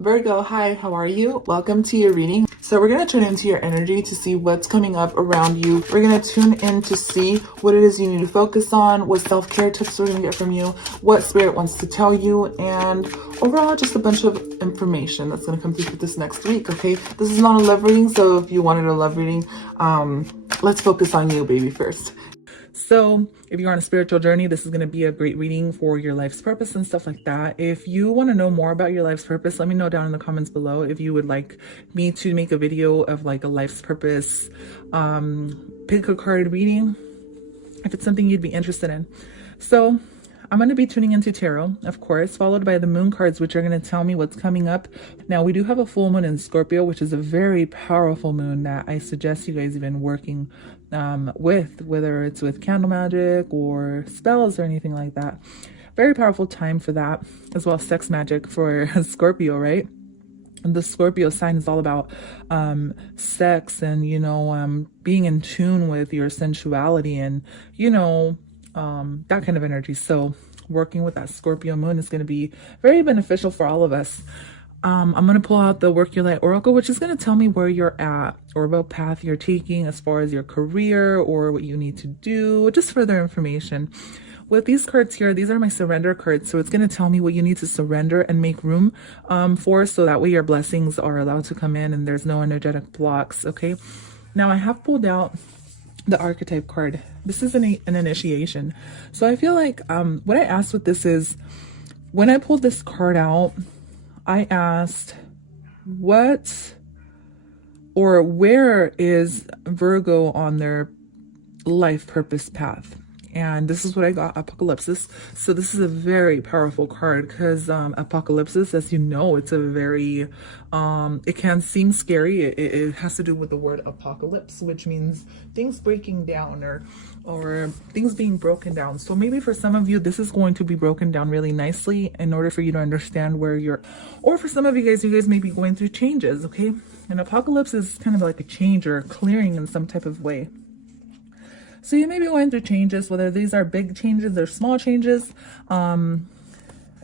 Virgo, hi, how are you? Welcome to your reading. So we're going to tune into your energy to see what's coming up around you. We're going to tune in to see what it is you need to focus on, what self-care tips we're going to get from you, what spirit wants to tell you, and overall just a bunch of information that's going to come through for this next week, okay? This is not a love reading, so if you wanted a love reading, let's focus on you, baby, first. So if you're on a spiritual journey, this is going to be a great reading for your life's purpose and stuff like that. If you want to know more about your life's purpose, let me know down in the comments below if you would like me to make a video of like a life's purpose pick a card reading, if it's something you'd be interested in. So I'm going to be tuning into tarot, of course, followed by the moon cards, which are going to tell me what's coming up. Now, we do have a full moon in Scorpio, which is a very powerful moon that I suggest you guys even working with, whether it's with candle magic or spells or anything like that. Very powerful time for that, as well as sex magic for Scorpio, right? The Scorpio sign is all about sex and, being in tune with your sensuality and, that kind of energy. So working with that Scorpio moon is going to be very beneficial for all of us. I'm going to pull out the Work Your Light Oracle, which is going to tell me where you're at or what path you're taking as far as your career or what you need to do, just further information. With these cards here, these are my surrender cards. So it's going to tell me what you need to surrender and make room for, so that way your blessings are allowed to come in and there's no energetic blocks. Okay. Now I have pulled out the archetype card. This is an initiation. So I feel like what I asked with this is, when I pulled this card out, I asked what or where is Virgo on their life purpose path? And this is what I got, Apocalypse. So this is a very powerful card because Apocalypse, as you know, it's a very, it can seem scary. It has to do with the word apocalypse, which means things breaking down or things being broken down. So maybe for some of you, this is going to be broken down really nicely in order for you to understand where you're, or for some of you guys may be going through changes, okay? And apocalypse is kind of like a change or a clearing in some type of way. So you may be going through changes, whether these are big changes or small changes.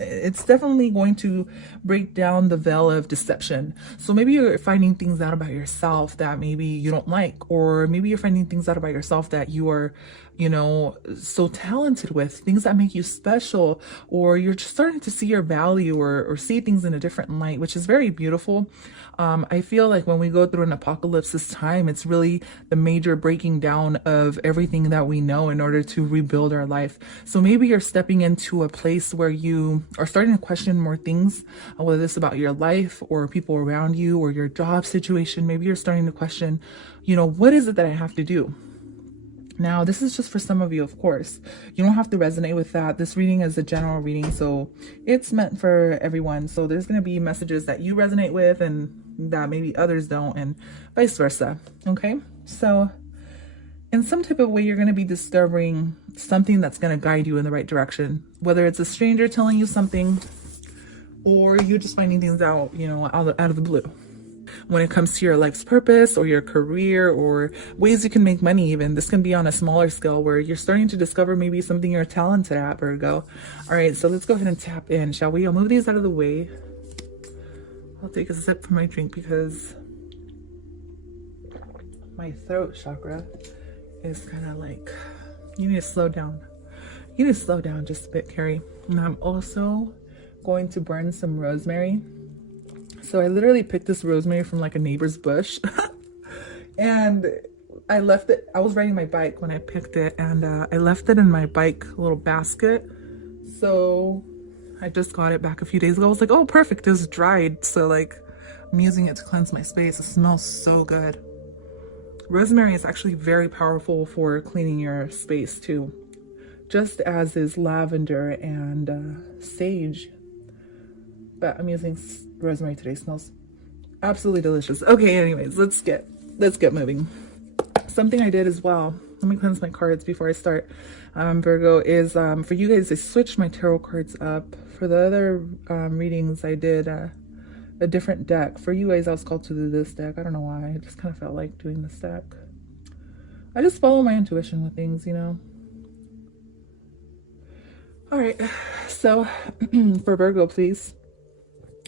It's definitely going to break down the veil of deception. So maybe you're finding things out about yourself that maybe you don't like, or maybe you're finding things out about yourself that you are, so talented with, things that make you special, or you're just starting to see your value or see things in a different light, which is very beautiful. I feel like when we go through an apocalypse this time, it's really the major breaking down of everything that we know in order to rebuild our life. So maybe you're stepping into a place where you are starting to question more things, whether it's about your life or people around you or your job situation. Maybe you're starting to question, what is it that I have to do? Now, this is just for some of you, of course. You don't have to resonate with that. This reading is a general reading, so it's meant for everyone. So there's going to be messages that you resonate with and that maybe others don't, and vice versa. Okay? So in some type of way, you're going to be discovering something that's going to guide you in the right direction, whether it's a stranger telling you something or you're just finding things out, out of the blue. When it comes to your life's purpose or your career or ways you can make money, even this can be on a smaller scale where you're starting to discover maybe something you're talented at, Virgo. All right, so let's go ahead and tap in, shall we? I'll move these out of the way. I'll take a sip from my drink because my throat chakra is kind of like, you need to slow down. You need to slow down just a bit, Carrie. And I'm also going to burn some rosemary. So I literally picked this rosemary from like a neighbor's bush and I left it. I was riding my bike when I picked it, and I left it in my bike little basket. So I just got it back a few days ago. I was like, oh, perfect. It's dried. So like I'm using it to cleanse my space. It smells so good. Rosemary is actually very powerful for cleaning your space too, just as is lavender and sage. But I'm using rosemary today. Smells absolutely delicious. Okay, anyways, let's get moving. Something I did as well, let me cleanse my cards before I start, Virgo, is for you guys, I switched my tarot cards up. For the other readings, I did a different deck. For you guys, I was called to do this deck. I don't know why. I just kind of felt like doing this deck. I just follow my intuition with things, All right, so for Virgo, please.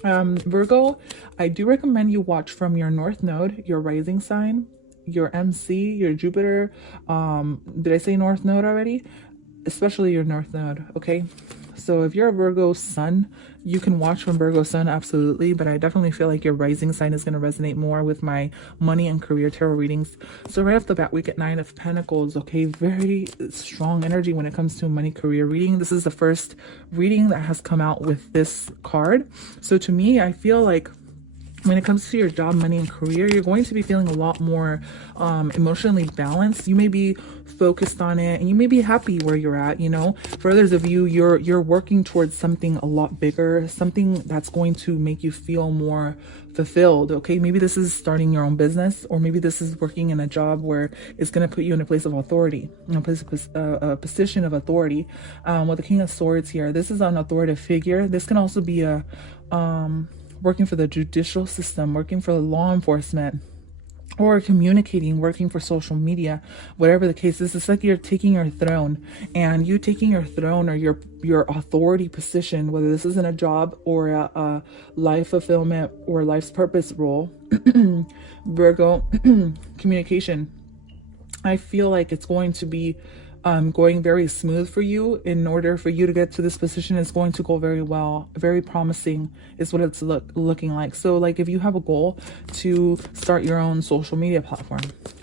Virgo, I do recommend you watch from your North Node, your rising sign, your MC, your Jupiter. Did I say North Node already? Especially your North Node, okay? So if you're a Virgo sun, you can watch from Virgo sun, absolutely. But I definitely feel like your rising sign is going to resonate more with my money and career tarot readings. So right off the bat, we get Nine of Pentacles, okay? Very strong energy when it comes to money career reading. This is the first reading that has come out with this card. So to me, I feel like when it comes to your job, money, and career, you're going to be feeling a lot more emotionally balanced. You may be focused on it and you may be happy where you're at, you know. For others of you, you're working towards something a lot bigger, something that's going to make you feel more fulfilled, okay? Maybe this is starting your own business, or maybe this is working in a job where it's going to put you in a place of authority, a position of authority. With the King of Swords here, this is an authoritative figure. This can also be a working for the judicial system, working for law enforcement, or communicating, working for social media, whatever the case is. It's like you're taking your throne, and you taking your throne or your authority position, whether this is in a job or a life fulfillment or life's purpose role. Virgo, communication. I feel like it's going to be going very smooth for you. In order for you to get to this position, it's going to go very well, very promising is what it's looking like. So like if you have a goal to start your own social media platform,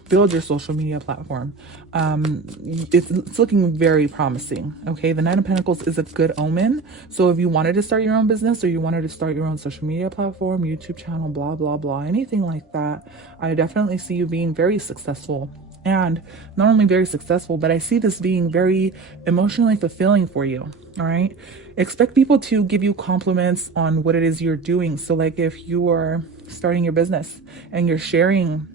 build your social media platform, it's looking very promising, okay? The Nine of Pentacles is a good omen. So if you wanted to start your own business, or you wanted to start your own social media platform, YouTube channel, blah blah blah, anything like that, I definitely see you being very successful. And not only very successful, but I see this being very emotionally fulfilling for you. All right. Expect people to give you compliments on what it is you're doing. So like if you are starting your business and you're sharing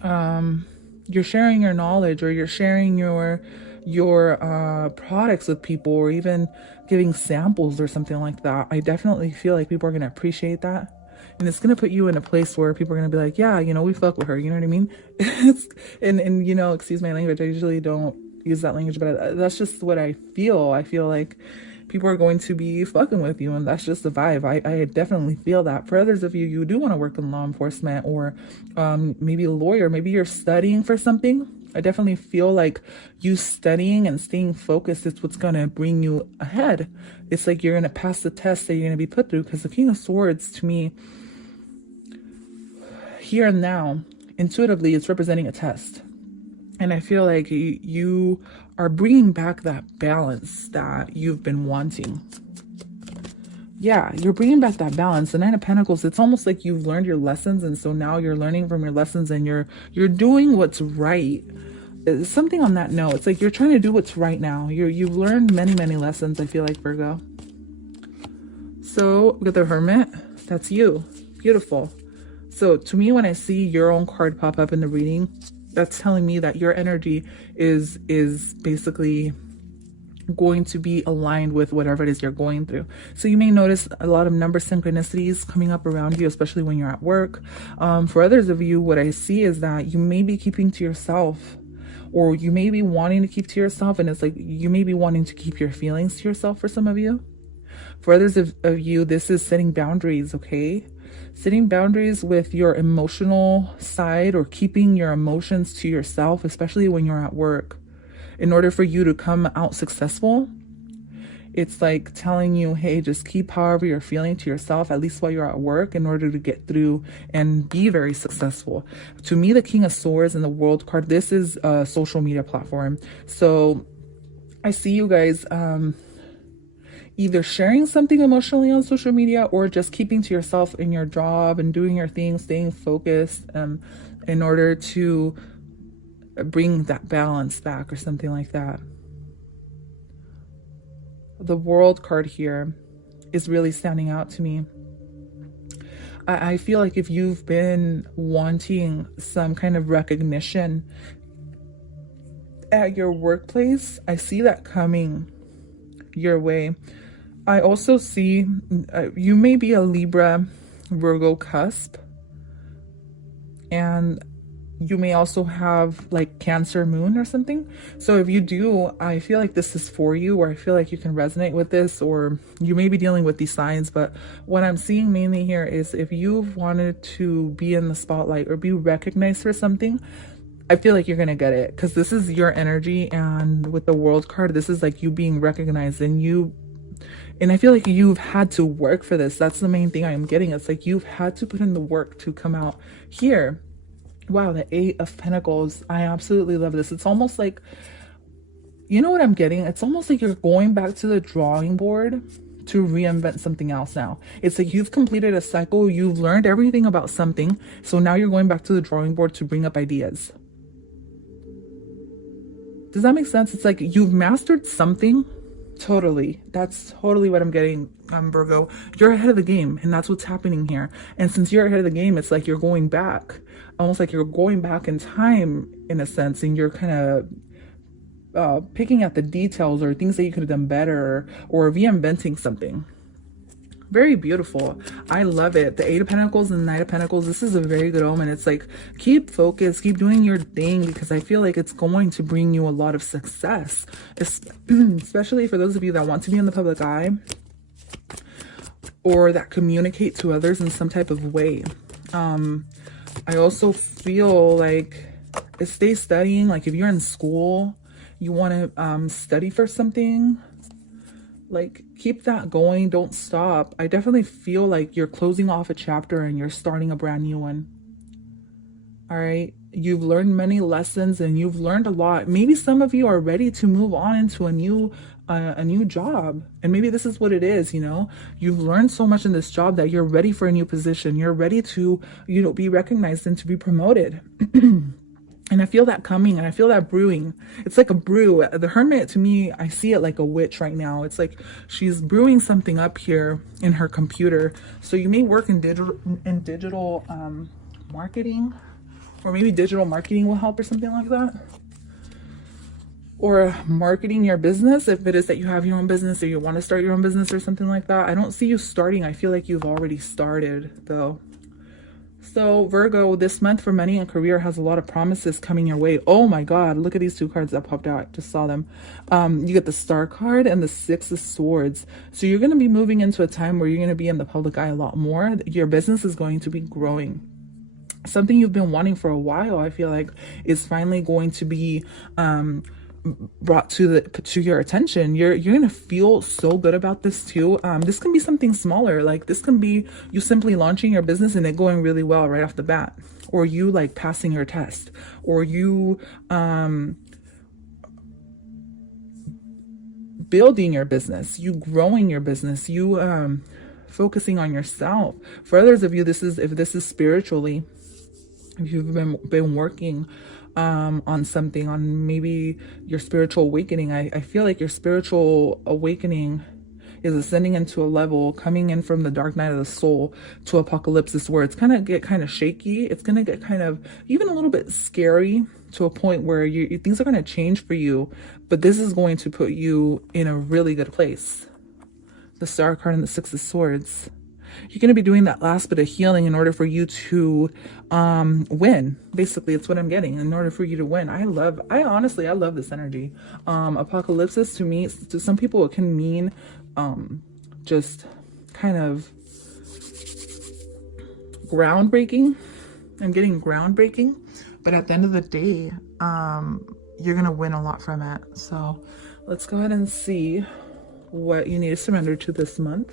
your knowledge, or you're sharing your products with people, or even giving samples or something like that, I definitely feel like people are going to appreciate that. And it's going to put you in a place where people are going to be like, yeah, you know, we fuck with her. You know what I mean? and you know, excuse my language. I usually don't use that language, but that's just what I feel. I feel like people are going to be fucking with you, and that's just the vibe. I definitely feel that. For others of you, you do want to work in law enforcement, or maybe a lawyer. Maybe you're studying for something. I definitely feel like you studying and staying focused is what's going to bring you ahead. It's like you're going to pass the test that you're going to be put through, because the King of Swords, to me, here and now, intuitively, it's representing a test. And I feel like you are bringing back that balance that you've been wanting. Yeah, you're bringing back that balance. The Nine of Pentacles, it's almost like you've learned your lessons, and so now you're learning from your lessons, and you're doing what's right. It's something on that note. It's like you're trying to do what's right now. You've learned many, many lessons, I feel like, Virgo. So with the Hermit, that's you. Beautiful. So to me, when I see your own card pop up in the reading, that's telling me that your energy is basically going to be aligned with whatever it is you're going through. So you may notice a lot of number synchronicities coming up around you, especially when you're at work. For others of you, what I see is that you may be keeping to yourself, or you may be wanting to keep to yourself, and it's like you may be wanting to keep your feelings to yourself for some of you. For others of you, this is setting boundaries, okay? Setting boundaries with your emotional side, or keeping your emotions to yourself, especially when you're at work. In order for you to come out successful, it's like telling you, hey, just keep however you're feeling to yourself, at least while you're at work, in order to get through and be very successful. To me, the King of Swords and the World card, this is a social media platform. So I see you guys either sharing something emotionally on social media, or just keeping to yourself in your job and doing your thing, staying focused in order to bring that balance back, or something like that. The World card here is really standing out to me. I feel like if you've been wanting some kind of recognition at your workplace, I see that coming your way. I also see you may be a Libra Virgo cusp, and You may also have like Cancer moon or something. So if you do, I feel like this is for you, or I feel like you can resonate with this, or you may be dealing with these signs. But what I'm seeing mainly here is if you've wanted to be in the spotlight or be recognized for something, I feel like you're going to get it, because this is your energy. And with the World card, this is like you being recognized, and I feel like you've had to work for this. That's the main thing I'm getting. It's like you've had to put in the work to come out here. Wow, the Eight of Pentacles. I absolutely love this. It's almost like, you know what I'm getting? It's almost like you're going back to the drawing board to reinvent something else now. It's like you've completed a cycle. You've learned everything about something. So now you're going back to the drawing board to bring up ideas. Does that make sense? It's like you've mastered something. Totally. That's totally what I'm getting, Virgo. You're ahead of the game, and that's what's happening here. And since you're ahead of the game, it's like you're going back, almost like you're going back in time in a sense, and you're kind of picking at the details or things that you could have done better, or reinventing something. Very beautiful. I love it. The Eight of Pentacles and the Knight of Pentacles. This is a very good omen. It's like, keep focused, keep doing your thing, because I feel like it's going to bring you a lot of success, especially for those of you that want to be in the public eye or that communicate to others in some type of way. I also feel like stay studying. Like if you're in school, you want to study for something, like keep that going. Don't stop. I definitely feel like you're closing off a chapter and you're starting a brand new one. All right. You've learned many lessons and you've learned a lot. Maybe some of you are ready to move on into a new job. And maybe this is what it is. You know, you've learned so much in this job that you're ready for a new position. You're ready to, you know, be recognized and to be promoted. And I feel that coming, and I feel that brewing. It's like a brew. The Hermit, to me, I see it like a witch right now. It's like she's brewing something up here in her computer. So you may work in digital marketing, or maybe digital marketing will help or something like that. Or marketing your business, if it is that you have your own business or you want to start your own business or something like that. I don't see you starting. I feel like you've already started, though. So Virgo, this month for money and career has a lot of promises coming your way. Oh my God, look at these two cards that popped out. I just saw them. You get the Star card and the Six of Swords. So you're going to be moving into a time where you're going to be in the public eye a lot more. Your business is going to be growing. Something you've been wanting for a while, I feel like, is finally going to be brought to your attention. You're gonna feel so good about this too. This can be something smaller, like this can be you simply launching your business and it going really well right off the bat, or you like passing your test, or you building your business, you growing your business, you focusing on yourself. For others of you, if this is spiritually, if you've been working on something, on maybe your spiritual awakening. I feel like your spiritual awakening is ascending into a level, coming in from the dark night of the soul to apocalypse, where it's gonna get kind of shaky. It's gonna get kind of even a little bit scary to a point where things are gonna change for you, but this is going to put you in a really good place. The Star card and the Six of Swords. You're going to be doing that last bit of healing in order for you to win. Basically, it's what I'm getting. In order for you to win. I honestly love this energy. Apocalypse, to me, to some people, it can mean just kind of groundbreaking. I'm getting groundbreaking. But at the end of the day, you're going to win a lot from it. So let's go ahead and see what you need to surrender to this month.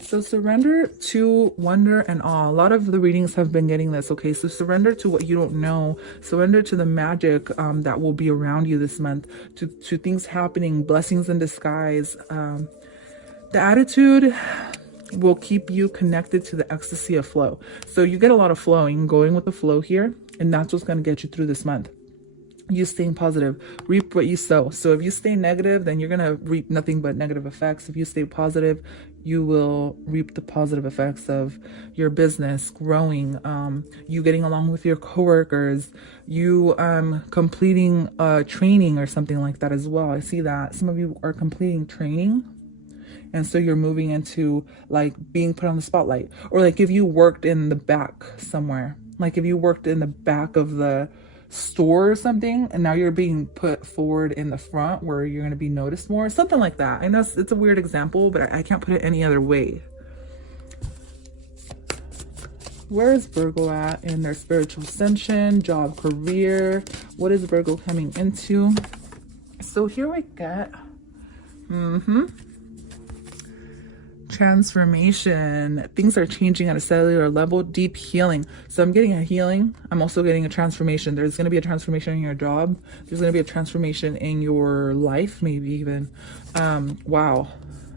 So surrender to wonder and awe. A lot of the readings have been getting this. Okay, so surrender to what you don't know. Surrender to the magic that will be around you this month. To things happening, blessings in disguise. The attitude will keep you connected to the ecstasy of flow. So you get a lot of flowing, going with the flow here, and that's what's going to get you through this month. You staying positive, reap what you sow. So if you stay negative, then you're going to reap nothing but negative effects. If you stay positive, you will reap the positive effects of your business growing, you getting along with your coworkers, you completing training or something like that as well. I see that some of you are completing training. And so you're moving into like being put on the spotlight. Or like if you worked in the back somewhere, like if you worked in the back of the store or something, and now you're being put forward in the front where you're going to be noticed more, something like that. I know it's a weird example, but I can't put it any other way. Where is Virgo at in their spiritual ascension, job, career? What is Virgo coming into? So here we get transformation. Things are changing at a cellular level. Deep healing. So I'm getting a healing. I'm also getting a transformation. There's going to be a transformation in your job. There's going to be a transformation in your life, maybe even. Wow.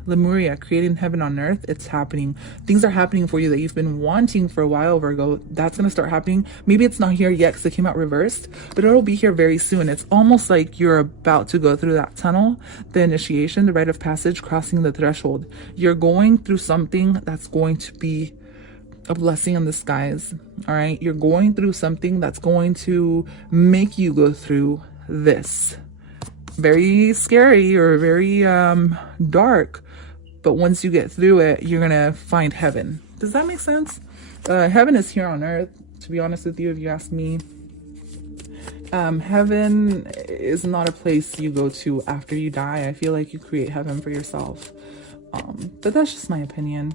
Lemuria, creating heaven on earth. It's happening. Things are happening for you that you've been wanting for a while, Virgo. That's going to start happening. Maybe it's not here yet because it came out reversed, but it'll be here very soon. It's almost like you're about to go through that tunnel, the initiation, the rite of passage, crossing the threshold. You're going through something that's going to be a blessing in disguise. All right. You're going through something that's going to make you go through this. Very scary or very dark. But once you get through it, you're going to find heaven. Does that make sense? Heaven is here on earth, to be honest with you, if you ask me. Heaven is not a place you go to after you die. I feel like you create heaven for yourself. But that's just my opinion.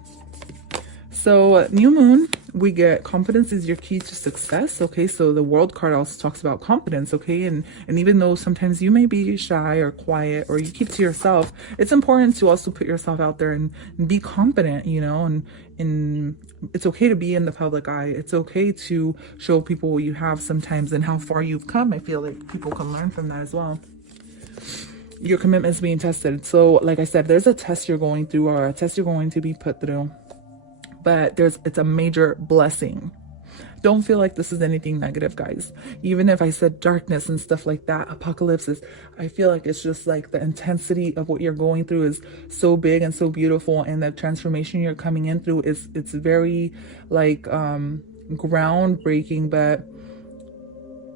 So new moon, we get confidence is your key to success. Okay, so the world card also talks about confidence. Okay, and even though sometimes you may be shy or quiet or you keep to yourself, it's important to also put yourself out there and be confident, you know, and it's okay to be in the public eye. It's okay to show people what you have sometimes and how far you've come. I feel like people can learn from that as well. Your commitment is being tested. So like I said, there's a test you're going through or a test you're going to be put through. But it's a major blessing. Don't feel like this is anything negative, guys. Even if I said darkness and stuff like that, apocalypses, I feel like it's just like the intensity of what you're going through is so big and so beautiful, and the transformation you're coming in through it's very like groundbreaking, but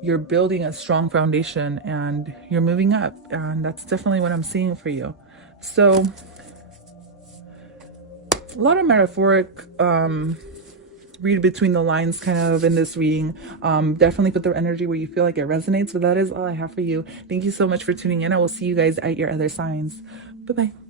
you're building a strong foundation and you're moving up, and that's definitely what I'm seeing for you. So a lot of metaphoric read between the lines kind of in this reading. Definitely put the energy where you feel like it resonates, but that is all I have for you. Thank you so much for tuning in. I will see you guys at your other signs. Bye-bye.